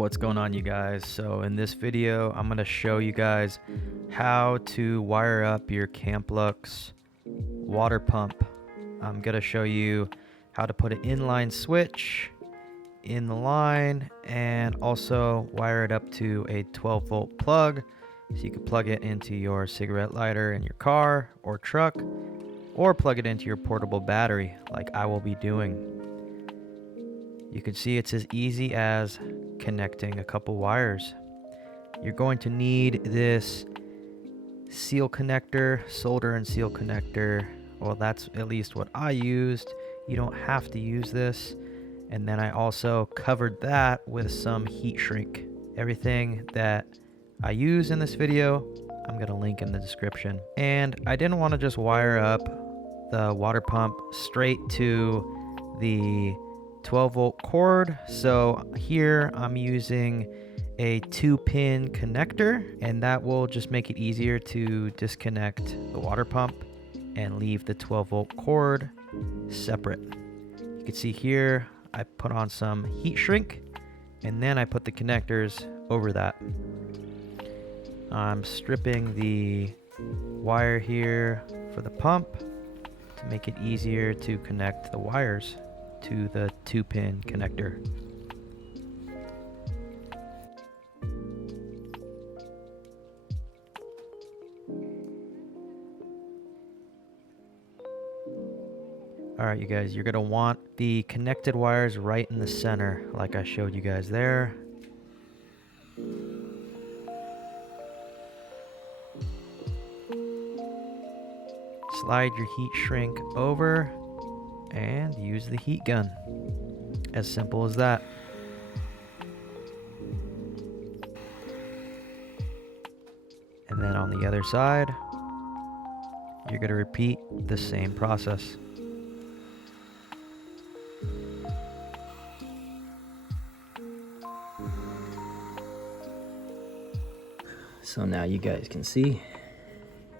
What's going on, you guys? So in this video I'm going to show you guys how to wire up your Camplux water pump. I'm going to show you how to put an inline switch in the line and also wire it up to a 12-volt plug so you can plug it into your cigarette lighter in your car or truck, or plug it into your portable battery like I will be doing. You can see it's as easy as connecting a couple wires. You're going to need this seal connector, solder and seal connector. Well, that's at least what I used. You don't have to use this. And then I also covered that with some heat shrink. Everything that I use in this video, I'm going to link in the description. And I didn't want to just wire up the water pump straight to the 12-volt cord, so here I'm using a 2-pin connector, and that will just make it easier to disconnect the water pump and leave the 12-volt cord separate. You can see here I put on some heat shrink and then I put the connectors over that. I'm stripping the wire here for the pump to make it easier to connect the wires to the 2-pin connector. Alright, you guys, you're going to want the connected wires right in the center like I showed you guys there. Slide your heat shrink over and use the heat gun. As simple as that. And then on the other side, you're going to repeat the same process. So now you guys can see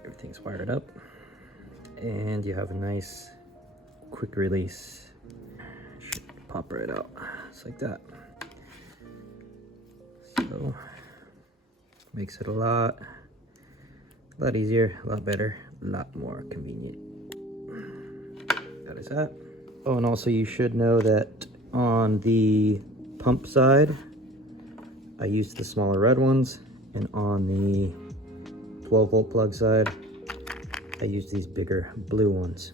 everything's wired up and you have a nice quick release. Should pop right out just like that. So makes it a lot easier, a lot better, a lot more convenient. That is that. Oh, and also you should know that on the pump side I used the smaller red ones, and on the 12-volt plug side I used these bigger blue ones.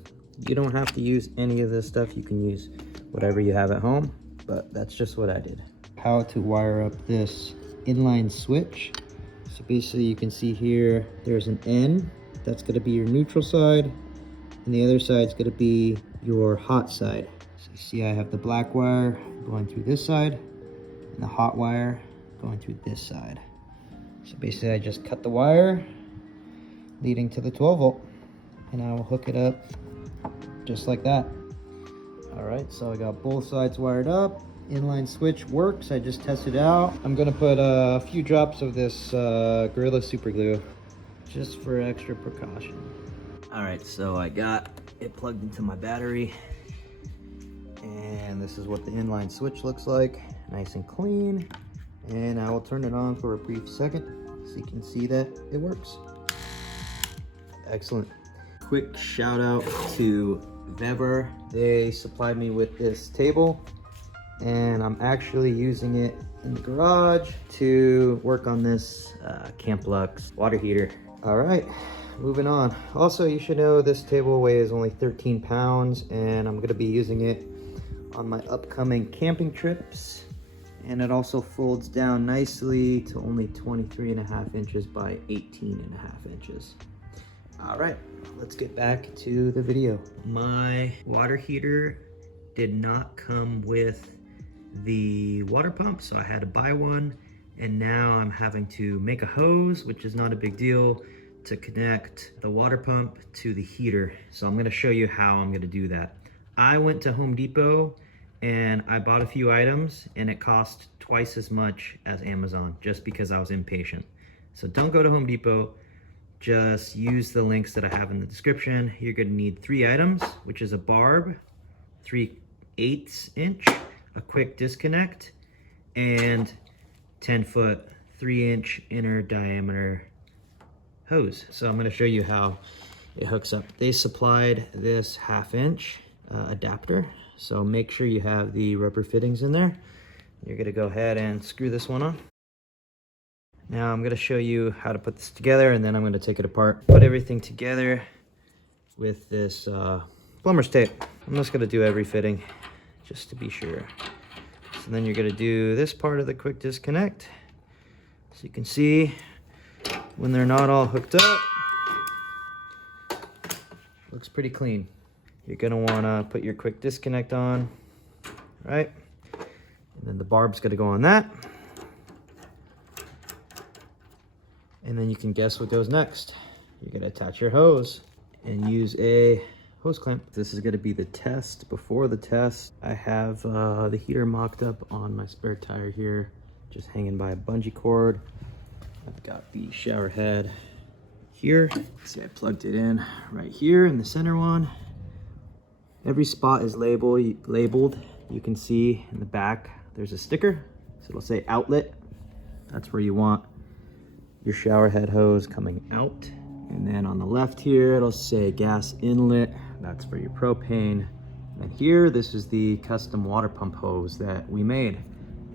You don't have to use any of this stuff. You can use whatever you have at home, but that's just what I did. How to wire up this inline switch. So basically you can see here, there's an N. That's gonna be your neutral side, and the other side's gonna be your hot side. So you see I have the black wire going through this side, and the hot wire going through this side. So basically I just cut the wire leading to the 12-volt, and I will hook it up just like that. All right, so I got both sides wired up. Inline switch works. I just tested it out. I'm gonna put a few drops of this Gorilla Super Glue just for extra precaution. All right, so I got it plugged into my battery, and this is what the inline switch looks like, nice and clean. And I will turn it on for a brief second so you can see that it works. Excellent. Quick shout out to Weber. They supplied me with this table, and I'm actually using it in the garage to work on this Camplux water heater. All right, moving on. Also, you should know this table weighs only 13 pounds, and I'm gonna be using it on my upcoming camping trips. And it also folds down nicely to only 23.5 inches by 18.5 inches. All right, let's get back to the video. My water heater did not come with the water pump, so I had to buy one. And now I'm having to make a hose, which is not a big deal, to connect the water pump to the heater. So I'm gonna show you how I'm gonna do that. I went to Home Depot and I bought a few items, and it cost twice as much as Amazon just because I was impatient. So don't go to Home Depot. Just use the links that I have in the description. You're gonna need 3 items, which is a barb, 3/8 inch, a quick disconnect, and 10-foot, 3-inch inner diameter hose. So I'm going to show you how it hooks up. They supplied this 1/2-inch adapter, so make sure you have the rubber fittings in there. You're going to go ahead and screw this one on. Now I'm going to show you how to put this together, and then I'm going to take it apart. Put everything together with this plumber's tape. I'm just going to do every fitting just to be sure. So then you're going to do this part of the quick disconnect. So you can see when they're not all hooked up, looks pretty clean. You're going to want to put your quick disconnect on, right? And then the barb's going to go on that. And then you can guess what goes next. You're going to attach your hose and use a hose clamp. This is going to be the test. Before the test, I have the heater mocked up on my spare tire here, just hanging by a bungee cord. I've got the shower head here. See, I plugged it in right here in the center one. Every spot is labeled. You can see in the back there's a sticker, so it'll say outlet. That's where you want your shower head hose coming out. And then on the left here, it'll say gas inlet. That's for your propane. And here, this is the custom water pump hose that we made.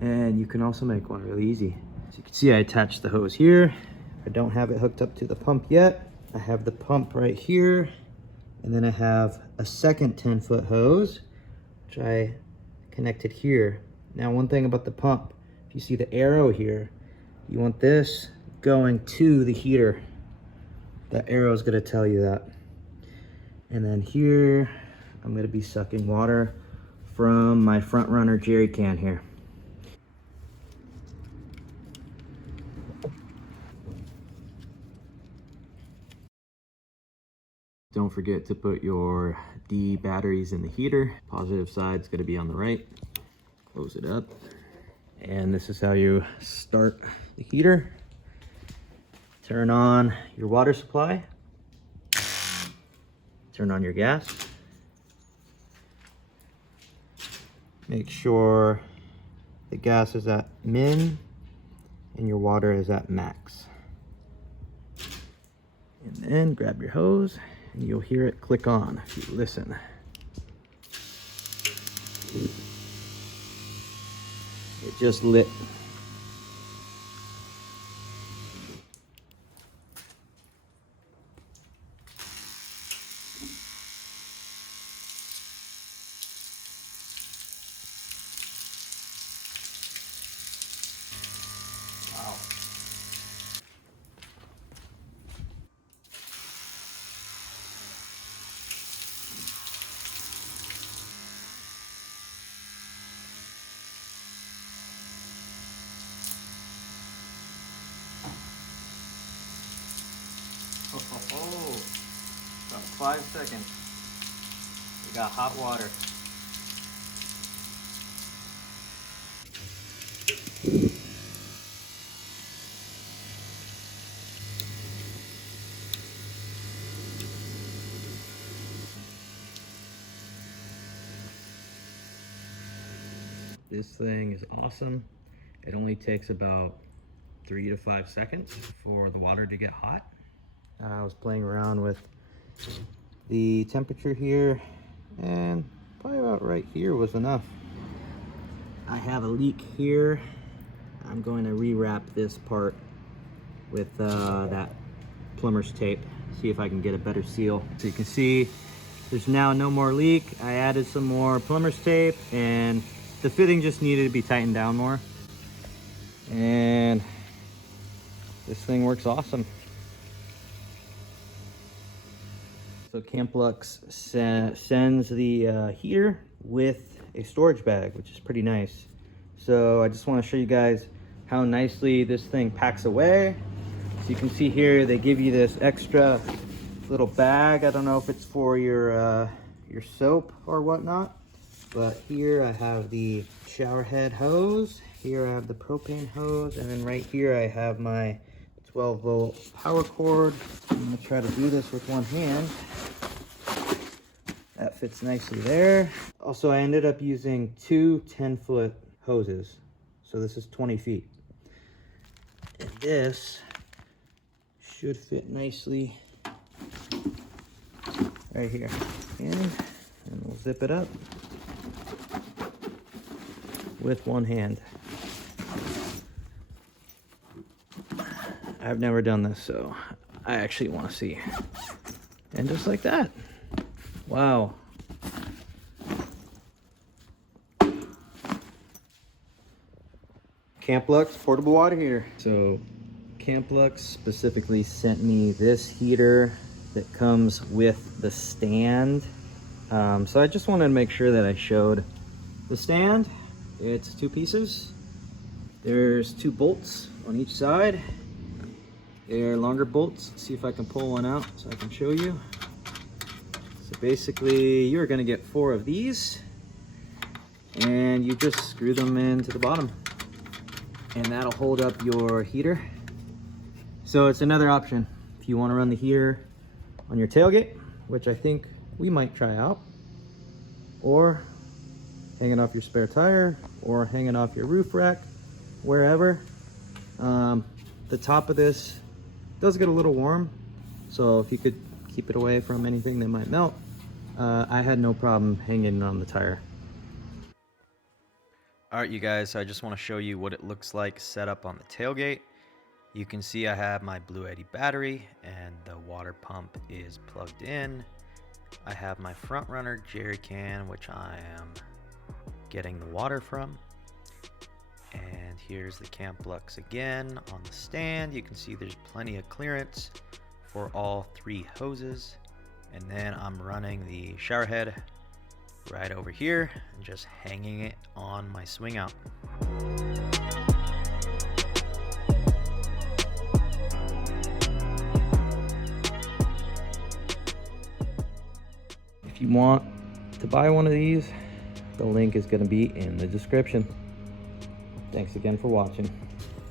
And you can also make one really easy. So you can see I attached the hose here. I don't have it hooked up to the pump yet. I have the pump right here. And then I have a second 10-foot hose, which I connected here. Now, one thing about the pump, if you see the arrow here, you want this going to the heater. That arrow is going to tell you that. And then here, I'm going to be sucking water from my front runner jerry can here. Don't forget to put your D batteries in the heater. Positive side's going to be on the right. Close it up. And this is how you start the heater. Turn on your water supply. Turn on your gas. Make sure the gas is at min and your water is at max. And then grab your hose and you'll hear it click on if you listen. It just lit. Wow. Oh, about 5 seconds. We got hot water. This thing is awesome. It only takes about 3 to 5 seconds for the water to get hot. I was playing around with the temperature here, and probably about right here was enough. I have a leak here. I'm going to rewrap this part with that plumber's tape, see if I can get a better seal. So you can see there's now no more leak. I added some more plumber's tape and the fitting just needed to be tightened down more. And this thing works awesome. So Camplux sends the heater with a storage bag, which is pretty nice. So I just want to show you guys how nicely this thing packs away. So you can see here, they give you this extra little bag. I don't know if it's for your soap or whatnot, but here I have the shower head hose. Here I have the propane hose, and then right here I have my 12-volt power cord. I'm gonna try to do this with one hand. That fits nicely there. Also, I ended up using two 10-foot hoses. So this is 20 feet. this should fit nicely right here. And we'll zip it up with one hand. I've never done this, so I actually want to see. And just like that. Wow. Camplux portable water heater. So Camplux specifically sent me this heater that comes with the stand. So I just wanted to make sure that I showed the stand. It's 2 pieces. There's 2 bolts on each side. They're longer bolts. Let's see if I can pull one out so I can show you. So basically you're gonna get 4 of these and you just screw them into the bottom and that'll hold up your heater. So it's another option if you want to run the heater on your tailgate, which I think we might try out, or hanging off your spare tire, or hanging off your roof rack, wherever. The top of this does get a little warm, so if you could keep it away from anything that might melt, I had no problem hanging it on the tire. All right, you guys, so I just want to show you what it looks like set up on the tailgate. You can see I have my Blue Eddy battery and the water pump is plugged in. I have my front runner jerry can, which I am getting the water from. And here's the Camplux again on the stand. You can see there's plenty of clearance for all 3 hoses. And then I'm running the shower head right over here and just hanging it on my swing out. If you want to buy one of these, the link is going to be in the description. Thanks again for watching.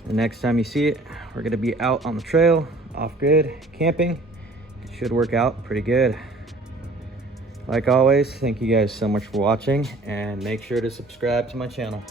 The next time you see it, we're going to be out on the trail, off-grid, camping. It should work out pretty good. Like always, thank you guys so much for watching, and make sure to subscribe to my channel.